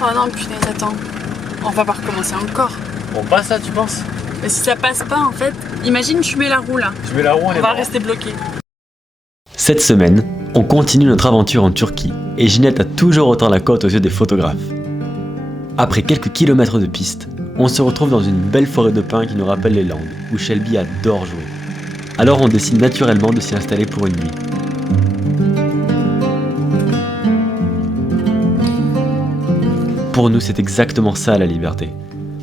Oh non, punaise, attends. On va pas recommencer encore. On passe là, tu penses? Mais si ça passe pas, en fait, imagine tu mets la roue là. Tu mets la roue, On va rester bloqué. Cette semaine, on continue notre aventure en Turquie et Ginette a toujours autant la cote aux yeux des photographes. Après quelques kilomètres de piste, on se retrouve dans une belle forêt de pins qui nous rappelle les Landes, où Shelby adore jouer. Alors on décide naturellement de s'y installer pour une nuit. Pour nous, c'est exactement ça la liberté.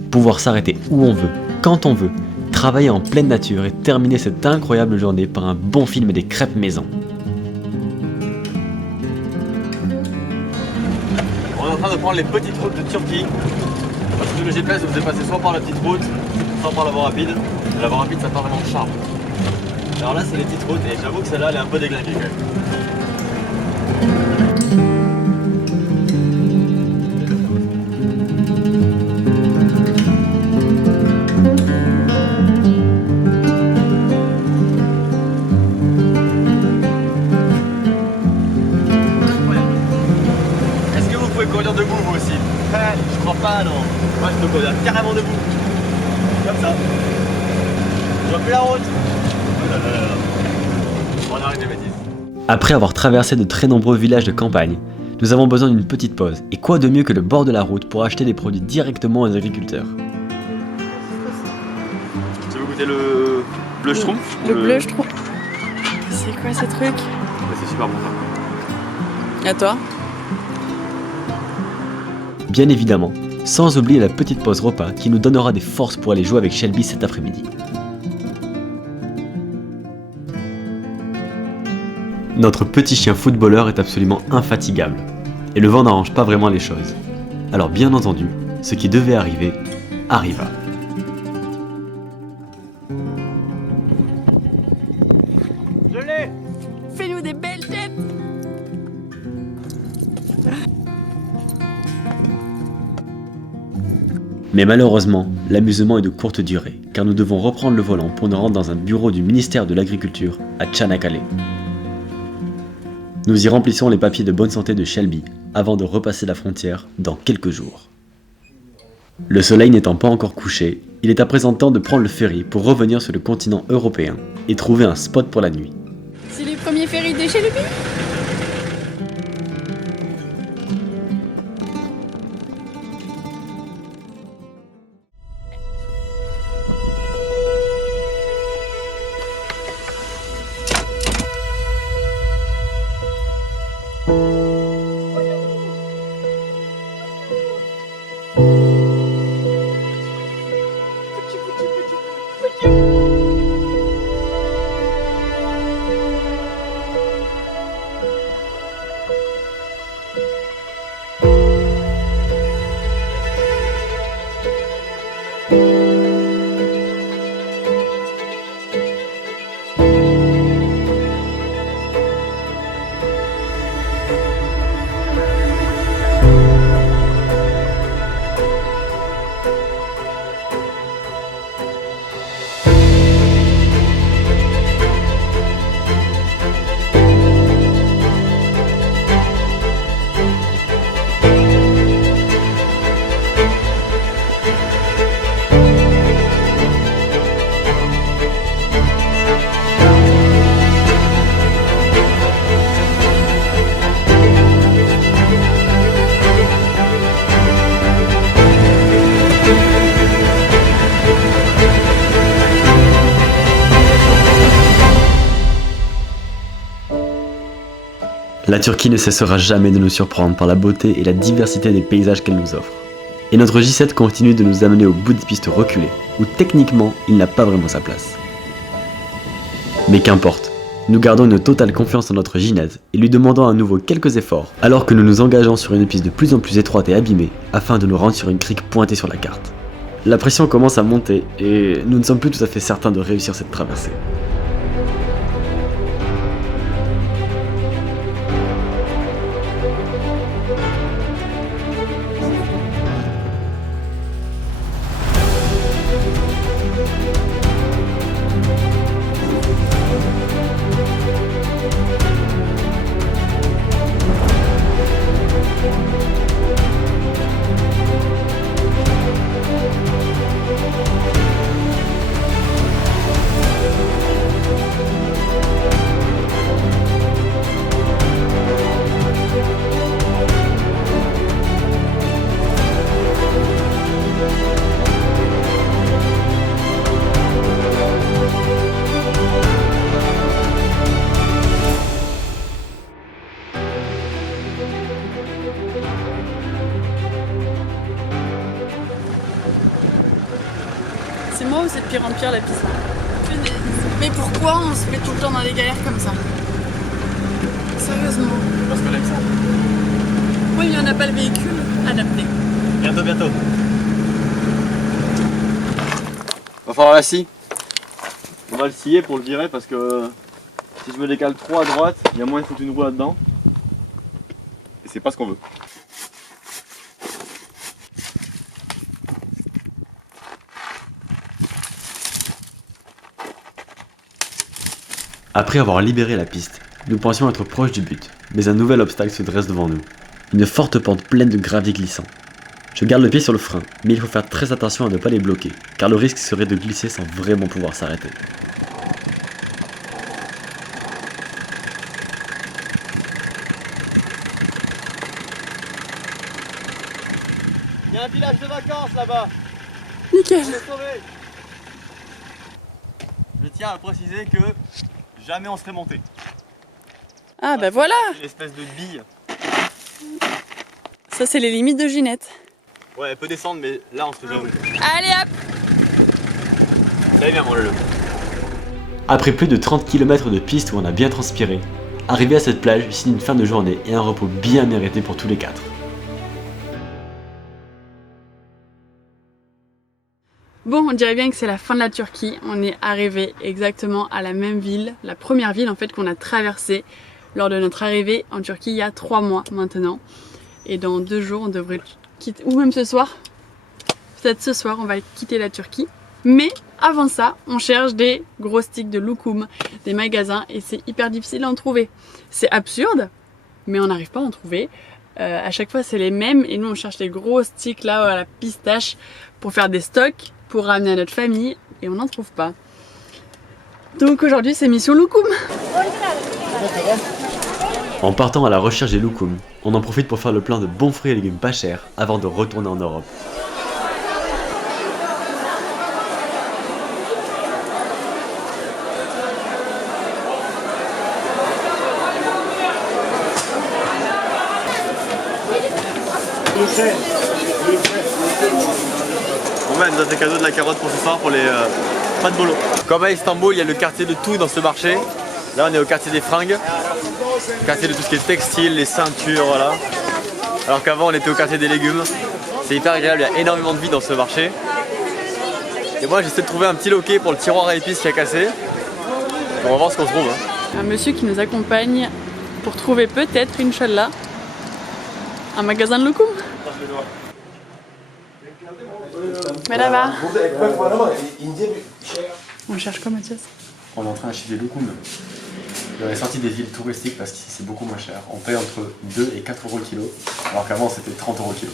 Pouvoir s'arrêter où on veut, quand on veut, travailler en pleine nature et terminer cette incroyable journée par un bon film et des crêpes maison. On est en train de prendre les petites routes de Turquie. Parce que le GPS vous faisait passer soit par la petite route, soit par la voie rapide. Et la voie rapide, ça part vraiment de charme. Alors là, c'est les petites routes et j'avoue que celle-là, elle est un peu déglinguée quand même. Courir debout vous aussi? Je crois pas, non. Moi je peux courir carrément debout. Comme ça. Je vois plus la route. Oh là là là là. On arrête les bêtises. Après avoir traversé de très nombreux villages de campagne, nous avons besoin d'une petite pause. Et quoi de mieux que le bord de la route pour acheter des produits directement aux agriculteurs? Tu veux goûter le bleu schtroumpf? Le bleu schtroumpf. C'est quoi ce truc? C'est super bon ça. À toi? Bien évidemment, sans oublier la petite pause repas qui nous donnera des forces pour aller jouer avec Shelby cet après-midi. Notre petit chien footballeur est absolument infatigable, et le vent n'arrange pas vraiment les choses. Alors bien entendu, ce qui devait arriver, arriva. Je l'ai! Fais-nous des belles têtes! Mais malheureusement, l'amusement est de courte durée, car nous devons reprendre le volant pour nous rendre dans un bureau du ministère de l'Agriculture à Çanakkale. Nous y remplissons les papiers de bonne santé de Shelby avant de repasser la frontière dans quelques jours. Le soleil n'étant pas encore couché, il est à présent temps de prendre le ferry pour revenir sur le continent européen et trouver un spot pour la nuit. C'est les premiers ferries de Shelby? La Turquie ne cessera jamais de nous surprendre par la beauté et la diversité des paysages qu'elle nous offre. Et notre J7 continue de nous amener au bout des pistes reculées, où techniquement il n'a pas vraiment sa place. Mais qu'importe, nous gardons une totale confiance en notre Ginette et lui demandons à nouveau quelques efforts, alors que nous nous engageons sur une piste de plus en plus étroite et abîmée, afin de nous rendre sur une crique pointée sur la carte. La pression commence à monter et nous ne sommes plus tout à fait certains de réussir cette traversée. 6 mois ou c'est de pire en pire la piste? Mais pourquoi on se met tout le temps dans des galères comme ça? Sérieusement. Parce qu'on aime ça. Oui, mais on n'a pas le véhicule adapté. Bientôt. Va falloir la scie. On va le scier pour le virer parce que si je me décale trop à droite, il y a moyen de foutre une roue là-dedans. Et c'est pas ce qu'on veut. Après avoir libéré la piste, nous pensions être proches du but, mais un nouvel obstacle se dresse devant nous. Une forte pente pleine de gravier glissant. Je garde le pied sur le frein, mais il faut faire très attention à ne pas les bloquer, car le risque serait de glisser sans vraiment pouvoir s'arrêter. Il y a un village de vacances là-bas. Nickel. Je tiens à préciser que jamais on serait monté. Ah bah voilà. Une espèce de bille. Ça c'est les limites de Ginette. Ouais, elle peut descendre, mais là on serait jamais. Allez hop. Ça y est bien mon lolo. Après plus de 30 km de piste où on a bien transpiré, arrivé à cette plage signe une fin de journée et un repos bien mérité pour tous les quatre. Bon, on dirait bien que c'est la fin de la Turquie. On est arrivé exactement à la même ville, la première ville en fait qu'on a traversée lors de notre arrivée en Turquie il y a 3 mois maintenant. Et dans 2 jours, on devrait quitter, ou même ce soir, peut-être ce soir, on va quitter la Turquie. Mais avant ça, on cherche des gros sticks de loukoum, des magasins, et c'est hyper difficile à en trouver. C'est absurde, mais on n'arrive pas à en trouver. À chaque fois, c'est les mêmes, et nous on cherche les gros sticks là à la pistache pour faire des stocks, pour ramener à notre famille, et on n'en trouve pas. Donc aujourd'hui, c'est mission loukoum. En partant à la recherche des loukoum, on en profite pour faire le plein de bons fruits et légumes pas chers avant de retourner en Europe. On va nous a fait cadeau de la carotte pour ce soir pour les pas de bolo. Comme à Istanbul, il y a le quartier de tout dans ce marché. Là, on est au quartier des fringues, quartier de tout ce qui est textile, les ceintures, voilà. Alors qu'avant, on était au quartier des légumes. C'est hyper agréable, il y a énormément de vie dans ce marché. Et moi, j'essaie de trouver un petit loquet pour le tiroir à épices qui a cassé. On va voir ce qu'on trouve. Un monsieur qui nous accompagne pour trouver peut-être, Inch'Allah, un magasin de loukoum. Mais là-bas. On cherche quoi, Mathias? On est en train d'acheter des loukoum. On est sorti des villes touristiques parce qu'ici c'est beaucoup moins cher. On paye entre 2 et 4 euros le kilo, alors qu'avant c'était 30 euros le kilo.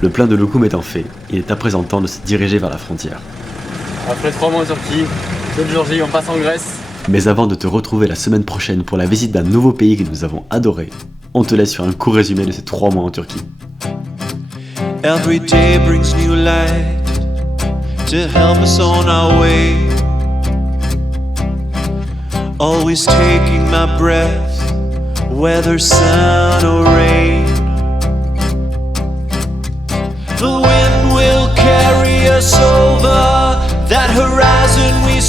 Le plein de loukoum étant fait, il est à présent temps de se diriger vers la frontière. Après 3 mois en Turquie, ce jour J, on passe en Grèce. Mais avant de te retrouver la semaine prochaine pour la visite d'un nouveau pays que nous avons adoré, on te laisse sur un court résumé de ces 3 mois en Turquie. Every day brings new light to help us on our way. Always taking my breath, whether sun or rain. The wind will carry us over that horizon we